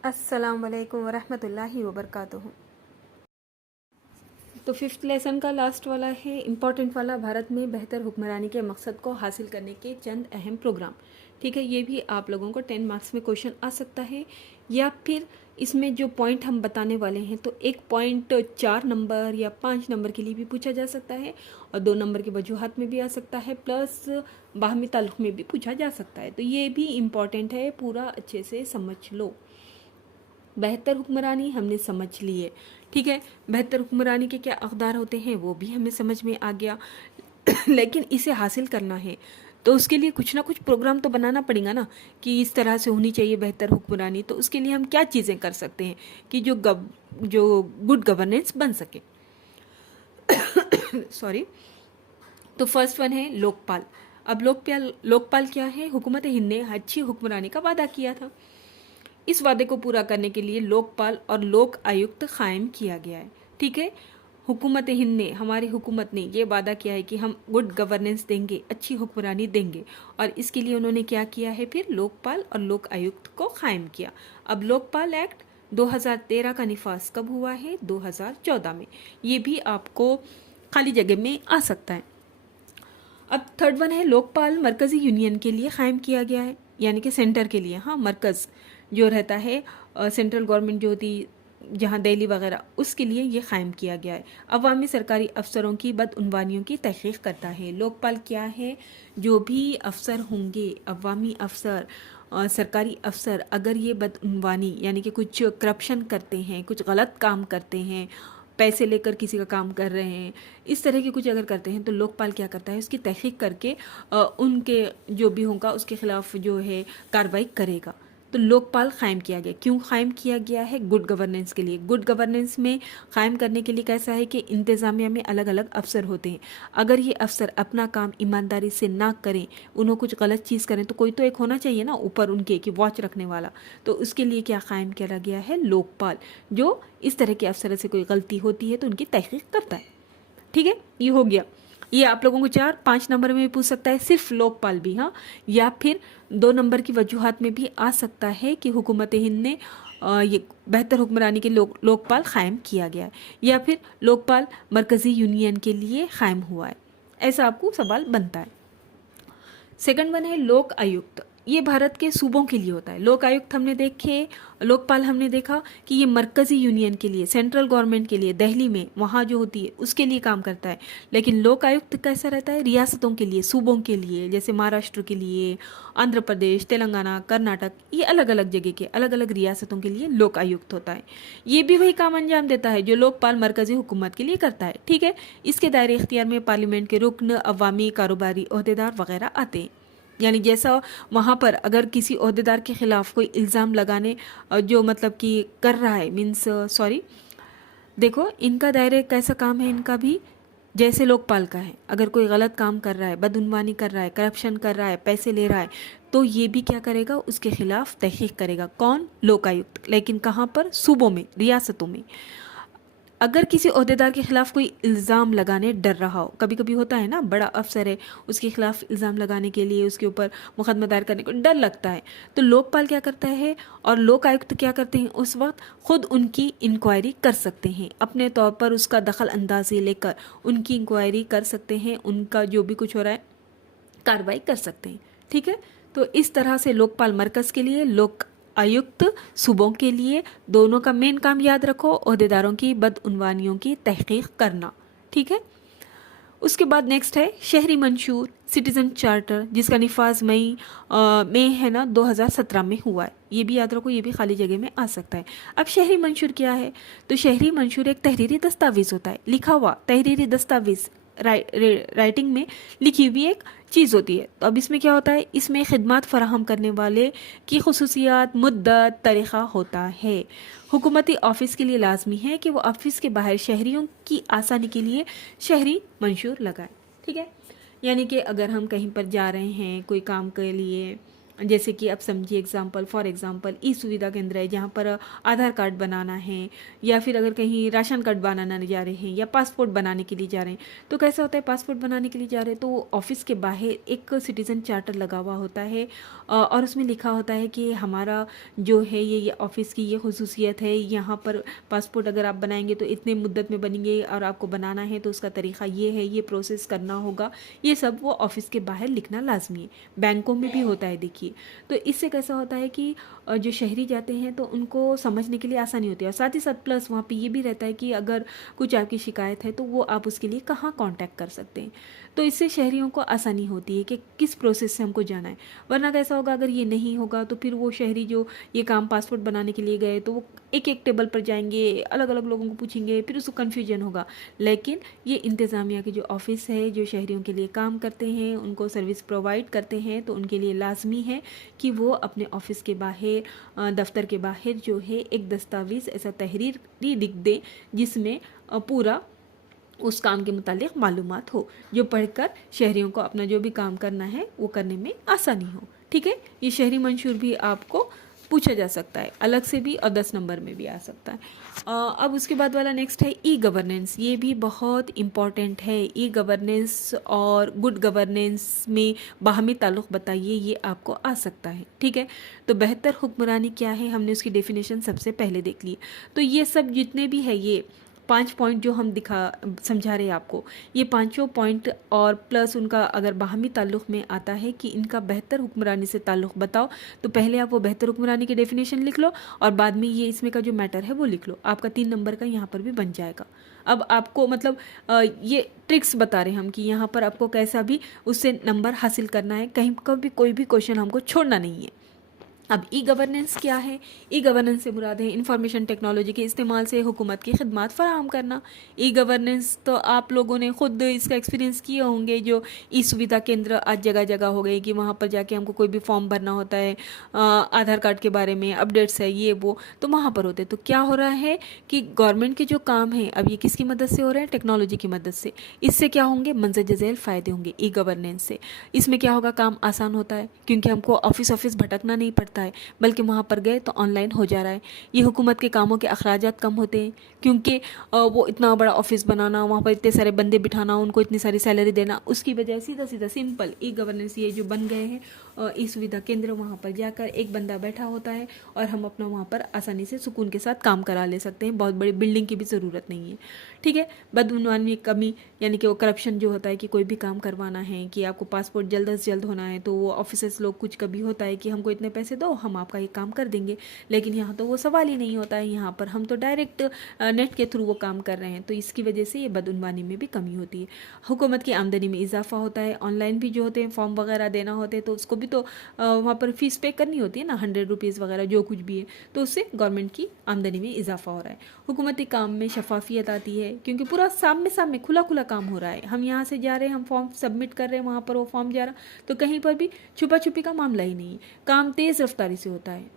अस्सलाम वालेकुम वरहमतुल्लाहि वबरकातुहू। तो फिफ्थ लेसन का लास्ट वाला है इम्पॉर्टेंट वाला, भारत में बेहतर हुक्मरानी के मकसद को हासिल करने के चंद अहम प्रोग्राम। ठीक है, ये भी आप लोगों को 10 मार्क्स में क्वेश्चन आ सकता है, या फिर इसमें जो पॉइंट हम बताने वाले हैं तो एक पॉइंट 4 नंबर या 5 नंबर के लिए भी पूछा जा सकता है, और 2 नंबर की वजूहात में भी आ सकता है, प्लस बाहमी ताल्लुक़ में भी पूछा जा सकता है। तो ये भी इम्पॉर्टेंट है, पूरा अच्छे से समझ लो। बेहतर हुक्मरानी हमने समझ ली है, ठीक है। बेहतर हुक्मरानी के क्या अक़दार होते हैं वो भी हमें समझ में आ गया। लेकिन इसे हासिल करना है तो उसके लिए कुछ ना कुछ प्रोग्राम तो बनाना पड़ेगा ना, कि इस तरह से होनी चाहिए बेहतर हुक्मरानी। तो उसके लिए हम क्या चीज़ें कर सकते हैं कि जो गुड गवर्नेंस बन सके। सॉरी। तो फर्स्ट वन है लोकपाल। अब लोकपाल क्या है? हुकूमत हिंद ने अच्छी हुक्मरानी का वादा किया था। इस वादे को पूरा करने के लिए लोकपाल और लोक आयुक्त कायम किया गया है, ठीक है। हुकूमत हिंद ने, हमारी हुकूमत ने ये वादा किया है कि हम गुड गवर्नेंस देंगे, अच्छी हुक्मरानी देंगे, और इसके लिए उन्होंने क्या किया है? फिर लोकपाल और लोक आयुक्त को कायम किया। अब लोकपाल एक्ट 2013 का निफाज कब हुआ है? 2014 में। ये भी आपको खाली जगह में आ सकता है। अब थर्ड वन है लोकपाल मरकजी यूनियन के लिए कायम किया गया है, यानी कि सेंटर के लिए। हाँ, मरकज़ जो रहता है, सेंट्रल गवर्नमेंट जो होती, जहाँ दिल्ली वगैरह, उसके लिए ये कायम किया गया है। अवामी सरकारी अफसरों की बदउनवानियों की तहकीक करता है। लोकपाल क्या है? जो भी अफसर होंगे, अवामी अफसर, सरकारी अफसर, अगर ये बदउनवानी यानी कि कुछ करप्शन करते हैं, कुछ गलत काम करते हैं, पैसे लेकर किसी का काम कर रहे हैं, इस तरह के कुछ अगर करते हैं, तो लोकपाल क्या करता है? उसकी तहकीक करके उनके जो भी होगा उसके खिलाफ जो है कार्रवाई करेगा। तो लोकपाल कायम किया गया। क्यों कायम किया गया है? गुड गवर्नेंस के लिए। गुड गवर्नेंस में कायम करने के लिए कैसा है कि इंतज़ामिया में अलग अलग अफसर होते हैं। अगर ये अफसर अपना काम ईमानदारी से ना करें, उन्होंने कुछ गलत चीज़ करें, तो कोई तो एक होना चाहिए ना ऊपर उनके, कि वॉच रखने वाला। तो उसके लिए क्या कायम किया गया है? लोकपाल, जो इस तरह के अफसर से कोई गलती होती है तो उनकी तहकीक करता है, ठीक है। ये हो गया। ये आप लोगों को 4-5 नंबर में भी पूछ सकता है, सिर्फ लोकपाल भी, हाँ, या फिर 2 नंबर की वजूहात में भी आ सकता है कि हुकूमत हिंद ने ये बेहतर हुक्मरानी के लोकपाल कायम किया गया है, या फिर लोकपाल मरकज़ी यूनियन के लिए कायम हुआ है। ऐसा आपको सवाल बनता है। सेकंड वन है लोक आयुक्त। ये भारत के सूबों के लिए होता है। लोक आयुक्त हमने देखे, लोकपाल हमने देखा कि ये मरकजी यूनियन के लिए, सेंट्रल गवर्नमेंट के लिए, दिल्ली में वहाँ जो होती है उसके लिए काम करता है। लेकिन लोक आयुक्त कैसा रहता है? रियासतों के लिए, सूबों के लिए, जैसे महाराष्ट्र के लिए, आंध्र प्रदेश, तेलंगाना, कर्नाटक, ये अलग अलग जगह के अलग अलग रियासतों के लिए लोक आयुक्त होता है। ये भी वही काम अंजाम देता है जो लोकपाल मरकजी हुकूमत के लिए करता है, ठीक है। इसके दायरे इख्तियार में पार्लियामेंट के रुकन, अवामी कारोबारी ओहदेदार वगैरह आते हैं। यानी जैसा वहाँ पर अगर किसी ओहदेदार के ख़िलाफ़ कोई इल्ज़ाम लगाने जो मतलब कि कर रहा है, मीन्स सॉरी, देखो इनका दायरे कैसा काम है, इनका भी जैसे लोकपाल का है। अगर कोई गलत काम कर रहा है, बदउनवानी कर रहा है, करप्शन कर रहा है, पैसे ले रहा है, तो ये भी क्या करेगा? उसके खिलाफ तहकीक करेगा। कौन? लोकायुक्त। लेकिन कहाँ पर? सूबों में, रियासतों में। अगर किसी ओहदेदार के खिलाफ कोई इल्ज़ाम लगाने डर रहा हो, कभी कभी होता है ना, बड़ा अफसर है, उसके खिलाफ इल्ज़ाम लगाने के लिए, उसके ऊपर मुकदमा दायर करने को डर लगता है, तो लोकपाल क्या करता है और लोक आयुक्त क्या करते हैं? उस वक्त खुद उनकी इंक्वायरी कर सकते हैं, अपने तौर पर उसका दखल अंदाजी लेकर उनकी इंक्वायरी कर सकते हैं, उनका जो भी कुछ हो रहा है कार्रवाई कर सकते हैं, ठीक है। तो इस तरह से लोकपाल मरकज़ के लिए, लोक आयुक्त सूबों के लिए, दोनों का मेन काम याद रखो, ओहदेदारों की बदउनवानियों की तहकीक करना, ठीक है। उसके बाद नेक्स्ट है शहरी मंशूर, सिटीज़न चार्टर, जिसका निफाज मई में है ना 2017 में हुआ है। ये भी याद रखो, ये भी खाली जगह में आ सकता है। अब शहरी मंशूर क्या है? तो शहरी मंशूर एक तहरीरी दस्तावेज़ होता है, लिखा हुआ तहरीरी दस्तावेज़, राइटिंग में लिखी हुई एक चीज़ होती है। तो अब इसमें क्या होता है? इसमें खिदमत फराहम करने वाले की खुसूसियात, मुद्दत, तरीक़ा होता है। हुकूमती ऑफिस के लिए लाजमी है कि वो ऑफिस के बाहर शहरियों की आसानी के लिए शहरी मंशूर लगाए, ठीक है। यानी कि अगर हम कहीं पर जा रहे हैं कोई काम के लिए, जैसे कि आप समझिए एग्जाम्पल, फॉर एग्जाम्पल ई सुविधा केंद्र है जहाँ पर आधार कार्ड बनाना है, या फिर अगर कहीं राशन कार्ड बनाना जा रहे हैं या पासपोर्ट बनाने के लिए जा रहे हैं, तो कैसा होता है, पासपोर्ट बनाने के लिए जा रहे हैं तो ऑफिस के बाहर एक सिटीज़न चार्टर लगा हुआ होता है और उसमें लिखा होता है कि हमारा जो है ये ऑफिस की ये खुसूसियत है, यहाँ पर पासपोर्ट अगर आप बनाएंगे तो इतने मुद्दत में बनेंगे और आपको बनाना है तो उसका तरीका ये है, ये प्रोसेस करना होगा, ये सब वो ऑफिस के बाहर लिखना लाजमी है। बैंकों में भी होता है देखिए। तो इससे कैसा होता है कि जो शहरी जाते हैं तो उनको समझने के लिए आसानी होती है, और साथ ही साथ प्लस वहाँ पे ये भी रहता है कि अगर कुछ आपकी शिकायत है तो वो आप उसके लिए कहाँ कांटेक्ट कर सकते हैं। तो इससे शहरियों को आसानी होती है कि किस प्रोसेस से हमको जाना है। वरना कैसा होगा, अगर ये नहीं होगा तो फिर वो शहरी जो ये काम पासपोर्ट बनाने के लिए गए तो वो एक एक टेबल पर जाएंगे, अलग अलग लोगों को पूछेंगे, फिर उसको कन्फ्यूजन होगा। लेकिन ये इंतज़ामिया के जो ऑफिस है, जो शहरियों के लिए काम करते हैं, उनको सर्विस प्रोवाइड करते हैं, तो उनके लिए लाजमी है कि वो अपने ऑफिस के बाहर, दफ्तर के बाहर जो है एक दस्तावेज़ ऐसा तहरीरी लिख दें जिसमें पूरा उस काम के मुतालिक मालूमात हो, जो पढ़कर शहरियों को अपना जो भी काम करना है वो करने में आसानी हो। ठीक है, ये शहरी मंशूर भी आपको पूछा जा सकता है अलग से भी और 10 नंबर में भी आ सकता है। अब उसके बाद वाला नेक्स्ट है ई गवर्नेंस। ये भी बहुत इम्पॉर्टेंट है। ई गवर्नेंस और गुड गवर्नेंस में बाहमी ताल्लुक़ बताइए, ये आपको आ सकता है। ठीक है, तो बेहतर हुक्मरानी क्या है, हमने उसकी डेफिनेशन सबसे पहले देख ली। तो ये सब जितने भी है, ये 5 पॉइंट जो हम समझा रहे हैं आपको, ये पांचों पॉइंट और प्लस उनका अगर बाहमी ताल्लुक़ में आता है कि इनका बेहतर हुक्मरानी से ताल्लुक़ बताओ, तो पहले आप वो बेहतर हुक्मरानी की डेफिनेशन लिख लो और बाद में ये इसमें का जो मैटर है वो लिख लो। आपका 3 नंबर का यहाँ पर भी बन जाएगा। अब आपको मतलब ये ट्रिक्स बता रहे हैं हम कि यहाँ पर आपको कैसा भी उससे नंबर हासिल करना है, कहीं कभी कोई भी क्वेश्चन हमको छोड़ना नहीं है। अब ई गवर्नेंस क्या है? ई गवर्नेंस से मुराद है इंफॉर्मेशन टेक्नोलॉजी के इस्तेमाल से हुकूमत की खिदमत फराहम करना। ई गवर्नेंस तो आप लोगों ने ख़ुद इसका एक्सपीरियंस किए होंगे, जो ई सुविधा केंद्र आज जगह जगह हो गए कि वहाँ पर जाके हमको कोई भी फॉर्म भरना होता है, आधार कार्ड के बारे में अपडेट्स है ये वो, तो वहाँ पर होते हैं। तो क्या हो रहा है कि गवर्नमेंट के जो काम है अब ये किसकी मदद से हो रहे हैं? टेक्नोलॉजी की मदद से। इससे क्या होंगे? मंजर झेल फ़ायदे होंगे ई गवर्नेंस से। इसमें क्या होगा? काम आसान होता है क्योंकि हमको ऑफिस भटकना नहीं पड़ता है, बल्कि वहाँ पर गए तो ऑनलाइन हो जा रहा है। ये हुकूमत के कामों के अखराजात कम होते हैं क्योंकि वो इतना बड़ा ऑफिस बनाना, वहाँ पर इतने सारे बंदे बिठाना, उनको इतनी सारी सैलरी देना, उसकी वजह सीधा सीधा सिंपल ई गवर्नेंस ये जो बन गए हैं ई सुविधा केंद्र, वहाँ पर जाकर एक बंदा बैठा होता है और हम अपना वहाँ पर आसानी से सुकून के साथ काम करा ले सकते हैं। बहुत बड़ी बिल्डिंग की भी ज़रूरत नहीं है। ठीक है, बदउनवानी में कमी, यानी कि वो करप्शन जो होता है कि कोई भी काम करवाना है कि आपको पासपोर्ट जल्द से जल्द होना है तो वो ऑफिसर्स लोग कुछ कभी होता है कि हमको इतने पैसे दो, हम आपका ये काम कर देंगे, लेकिन यहाँ तो वो सवाल ही नहीं होता है। यहाँ पर हम तो डायरेक्ट नेट के थ्रू वो काम कर रहे हैं, तो इसकी वजह से ये बदउनवानी में भी कमी होती है। हुकूमत की आमदनी में इजाफा होता है। ऑनलाइन भी जो होते हैं फॉर्म वगैरह देना होते हैं तो उसको भी तो वहाँ पर फीस पे करनी होती है ना, 100 रुपीज़ वगैरह जो कुछ भी है, तो उससे गवर्नमेंट की आमदनी में इजाफा हो रहा है। हुकूमती काम में शफाफियत आती है क्योंकि पूरा सामने खुला खुला काम हो रहा है। हम यहाँ से जा रहे हैं, हम फॉर्म सबमिट कर रहे हैं, वहाँ पर वो फॉर्म जा रहा, तो कहीं पर भी छुपा छुपी का मामला ही नहीं है। काम तेज़ रफ्तारी से होता है।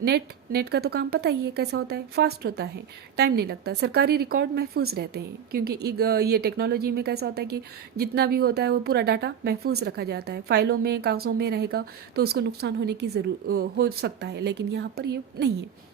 नेट का तो काम पता ही है कैसा होता है, फास्ट होता है, टाइम नहीं लगता। सरकारी रिकॉर्ड महफूज रहते हैं क्योंकि ये टेक्नोलॉजी में कैसा होता है कि जितना भी होता है वो पूरा डाटा महफूज रखा जाता है, फाइलों में कागज़ों में रहेगा, तो उसको नुकसान होने की हो सकता है, लेकिन यहाँ पर ये नहीं है।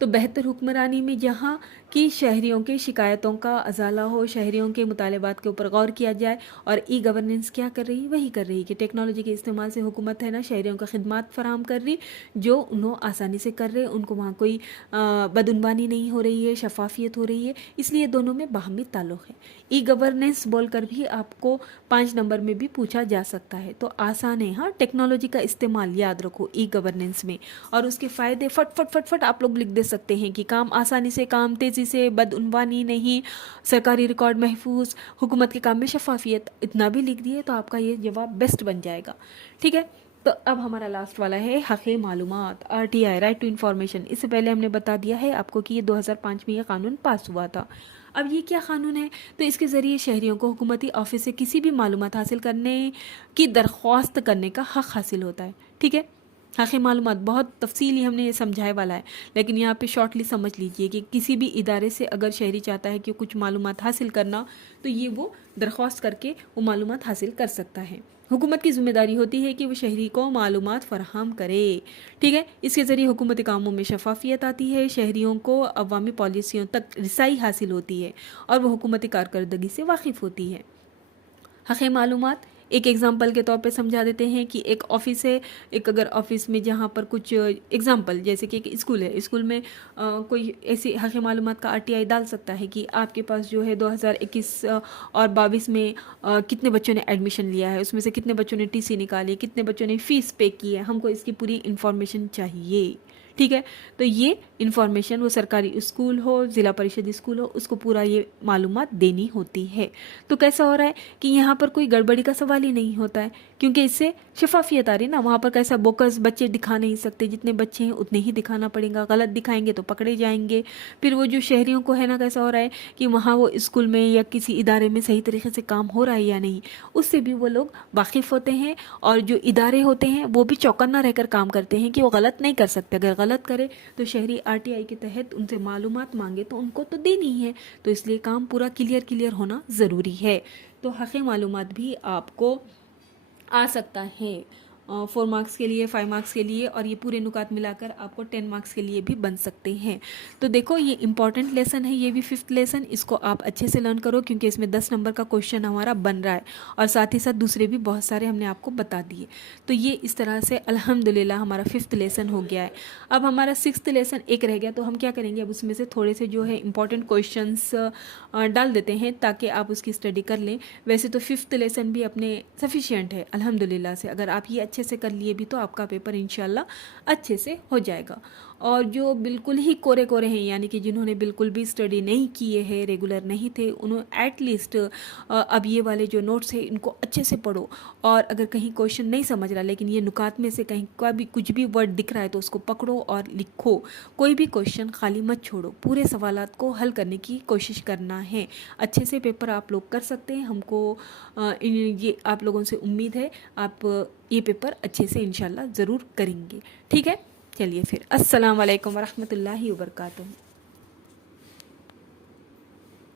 तो बेहतर हुक्मरानी में जहाँ कि शहरियों के शिकायतों का अजाला हो, शहरियों के मुतालबात के ऊपर गौर किया जाए, और ई गवर्नेंस क्या कर रही है? वही कर रही है कि टेक्नोलॉजी के इस्तेमाल से हुकूमत है ना शहरियों का खिदमत फराहम कर रही, जो उन्हों आसानी से कर रहे, उनको वहाँ कोई बदउनवानी नहीं हो रही है, शफाफियत हो रही है, इसलिए दोनों में बाहमी ताल्लुक़ है। ई गवर्नेंस बोलकर भी आपको 5 नंबर में भी पूछा जा सकता है, तो आसान है। हाँ, टेक्नोलॉजी का इस्तेमाल याद रखो ई गवर्नेंस में, और उसके फ़ायदे फट आप लोग लिख दे सकते हैं कि काम आसानी से, काम तेज़ी से, बदउनवानी नहीं, सरकारी रिकॉर्ड महफूज, हुकूमत के काम में शफाफियत, इतना भी लिख दिए तो आपका ये जवाब बेस्ट बन जाएगा। ठीक है, तो अब हमारा लास्ट वाला है हक़ मालूमात, RTI, राइट टू इन्फॉर्मेशन। इससे पहले हमने बता दिया है आपको कि ये 2005 में ये कानून पास हुआ था। अब ये क्या कानून है? तो इसके ज़रिए शहरियों को हुकूमती ऑफिस से किसी भी मालूमात हासिल करने की दरख्वास्त करने का हक़ हासिल होता है। ठीक है, हक़ मालूमात बहुत तफसीली हमने ये समझाए वाला है, लेकिन यहाँ पे शॉर्टली समझ लीजिए कि किसी भी इदारे से अगर शहरी चाहता है कि कुछ मालूमात हासिल करना, तो ये वो दरख्वास्त करके वो मालूमात हासिल कर सकता है। हुकूमत की जिम्मेदारी होती है कि वो शहरी को मालूमात फराहम करे। ठीक है, इसके ज़रिए हुकूमती कामों में शफाफियत आती है, शहरियों को अवामी पॉलिसियों तक रसाई हासिल होती है और वह हुकूमती कारकर्दगी से वाकिफ़ होती है। हक़ मालूमात एक एग्ज़ाम्पल के तौर पे समझा देते हैं कि एक ऑफ़िस है, एक अगर ऑफ़िस में जहाँ पर कुछ एग्ज़ाम्पल जैसे कि एक स्कूल है, स्कूल में कोई ऐसी हक़ मालूमात का आरटीआई डाल सकता है कि आपके पास जो है 2021 और 22 में कितने बच्चों ने एडमिशन लिया है, उसमें से कितने बच्चों ने टीसी निकाली, कितने बच्चों ने फ़ीस पे की है, हमको इसकी पूरी इन्फॉर्मेशन चाहिए। ठीक है, तो ये इन्फॉर्मेशन वो सरकारी स्कूल हो, ज़िला परिषद स्कूल हो, उसको पूरा ये मालूमात देनी होती है। तो कैसा हो रहा है कि यहाँ पर कोई गड़बड़ी का सवाल ही नहीं होता है, क्योंकि इससे शफाफियत आ रही है ना। वहाँ पर कैसा बोकस बच्चे दिखा नहीं सकते, जितने बच्चे हैं उतने ही दिखाना पड़ेगा, गलत दिखाएंगे तो पकड़े जाएंगे। फिर वो जो शहरियों को है ना, कैसा हो रहा है कि वहाँ वो स्कूल में या किसी इदारे में सही तरीके से काम हो रहा है या नहीं, उससे भी वो लोग वाकिफ़ होते हैं। और जो इदारे होते हैं वो भी चौकन्ना रहकर काम करते हैं कि वो गलत नहीं कर सकते। अगर गलत करे तो शहरी आरटीआई के तहत उनसे मालूमात मांगे तो उनको तो देनी है, तो इसलिए काम पूरा क्लियर होना ज़रूरी है। तो हक़ मालूमात भी आपको आ सकता है 4 मार्क्स के लिए, 5 मार्क्स के लिए, और ये पूरे नुकात मिलाकर आपको 10 मार्क्स के लिए भी बन सकते हैं। तो देखो ये इंपॉर्टेंट लेसन है, ये भी 5th लेसन, इसको आप अच्छे से लर्न करो क्योंकि इसमें 10 नंबर का क्वेश्चन हमारा बन रहा है और साथ ही साथ दूसरे भी बहुत सारे हमने आपको बता दिए। तो ये इस तरह से अल्हम्दुलिल्लाह हमारा 5th लेसन हो गया है। अब हमारा 6th लेसन एक रह गया, तो हम क्या करेंगे, अब उसमें से थोड़े से जो है इंपॉर्टेंट क्वेश्चंस डाल देते हैं ताकि आप उसकी स्टडी कर लें। वैसे तो 5th लेसन भी अपने सफिशिएंट है अल्हम्दुलिल्लाह से, अगर आप ये अच्छे से कर लिए भी तो आपका पेपर इंशाल्लाह अच्छे से हो जाएगा। और जो बिल्कुल ही कोरे कोरे हैं, यानी कि जिन्होंने बिल्कुल भी स्टडी नहीं किए हैं, रेगुलर नहीं थे, उन्होंने एटलीस्ट अब ये वाले जो नोट्स हैं इनको अच्छे से पढ़ो। और अगर कहीं क्वेश्चन नहीं समझ रहा लेकिन ये नुकात में से कहीं का भी कुछ भी वर्ड दिख रहा है तो उसको पकड़ो और लिखो। कोई भी क्वेश्चन खाली मत छोड़ो, पूरे सवालात को हल करने की कोशिश करना है। अच्छे से पेपर आप लोग कर सकते हैं, हमको ये आप लोगों से उम्मीद है आप ये पेपर अच्छे से इंशाल्लाह ज़रूर करेंगे। ठीक है, चलिए फिर अस्सलाम वालेकुम वरहमतुल्लाहि वबरकातुहू।